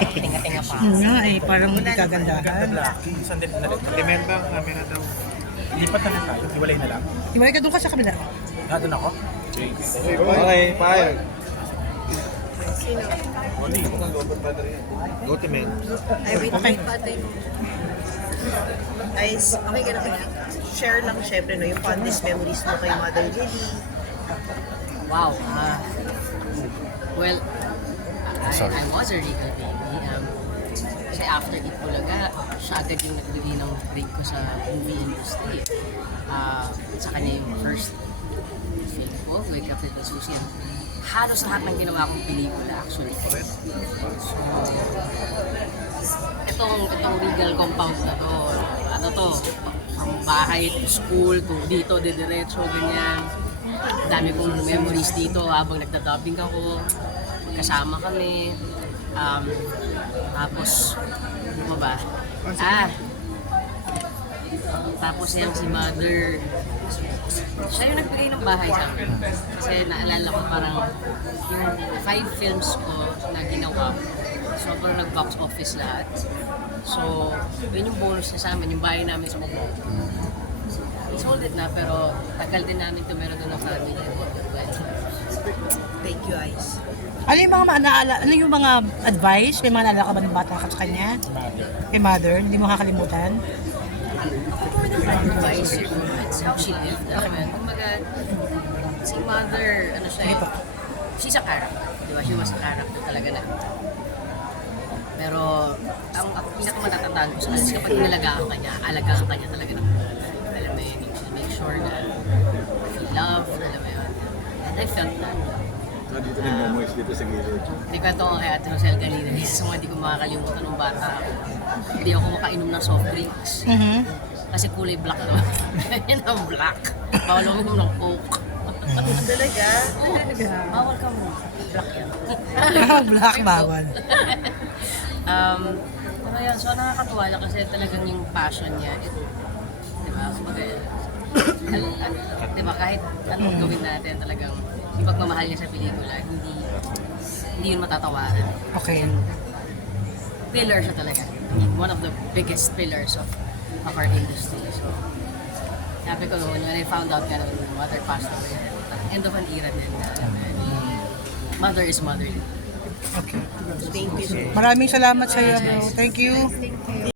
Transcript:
Tinga-tinga pa. Nga eh, parang hindi kagandahan. Lucky. Saan din na rin? Remember kami na daw. Lipat na lang tayo. Iwalay na lang. Iwalay ka doon ka sa kabila. Doon ako? Okay, payag. Sino? Go to men. Ay, wait, Okay. patay mo. Ay, okay ka na kaya? Share lang syempre, no, yung fondest memories mo kay Mother Lily. Wow. Well, I was a regal baby. Kasi after Eat Bulaga, siya agad yung nagbigay ng break ko sa movie industry. Sa kanya yung first film ko, Wake Up Little Susie. Halos lahat ng ginawa kong pelikula actually. So, itong legal compound na to, ano to, from bahay to school to dito, diretso, ganyan. Dami kong memories dito habang nagda-dubbing ako. Kasama kami. Tapos, ano ba? Tapos yung si Mother, siya yung nagbigay ng bahay sa akin. Kasi naalala ko parang yung 5 films ko na ginawa, sobrang nag-box office lahat. So, yun yung bonus niya sa amin, yung bahay namin sa Mubo. Sold it na, pero tagal din namin ito meron doon ng family. Thank you, Ice. Ano yung mga advice? May mga naalala ka ba ng bata ka sa kanya? Kay Mother, hindi mo kakalimutan? Advice, it's how she lived. Alam mo yun, kumbaga, si Mother, ano siya eh, she's a character. Di ba? She was a character talaga na. Pero, ang pinakamatatandaan ko sa kanya, kapag inalagaan ka niya, alagaan ka niya talaga ng alam mo yun, she'll make sure na feel love, alam mo yun. And I felt that. Dito na yung memories dito sa gilid. Hindi ko ito kay Ate Rosel kanina. Isa mga hindi ko makakalimutan ng bata ako. Hindi ako makainom ng soft drinks. Kasi kulay black naman. Yan ang black. Bawal ako uminom ng Coke. Talaga? Bawal ka mo. Black yan. Black bawal. Pero yan, so nakakatuwa lang kasi talagang yung passion niya. Di ba? Kumbaga, di ba, kahit anong gawin natin talagang yung pagmamahal niya sa pelikula, hindi yun matatawaran. Okay. Pillar siya talaga. I mean, one of the biggest pillars of our industry. So, sabi ko noon, when I found out na Mother passed away, end of an era din. Mother is mother. Okay. Thank you, sir. Maraming salamat sa iyo. Thank you.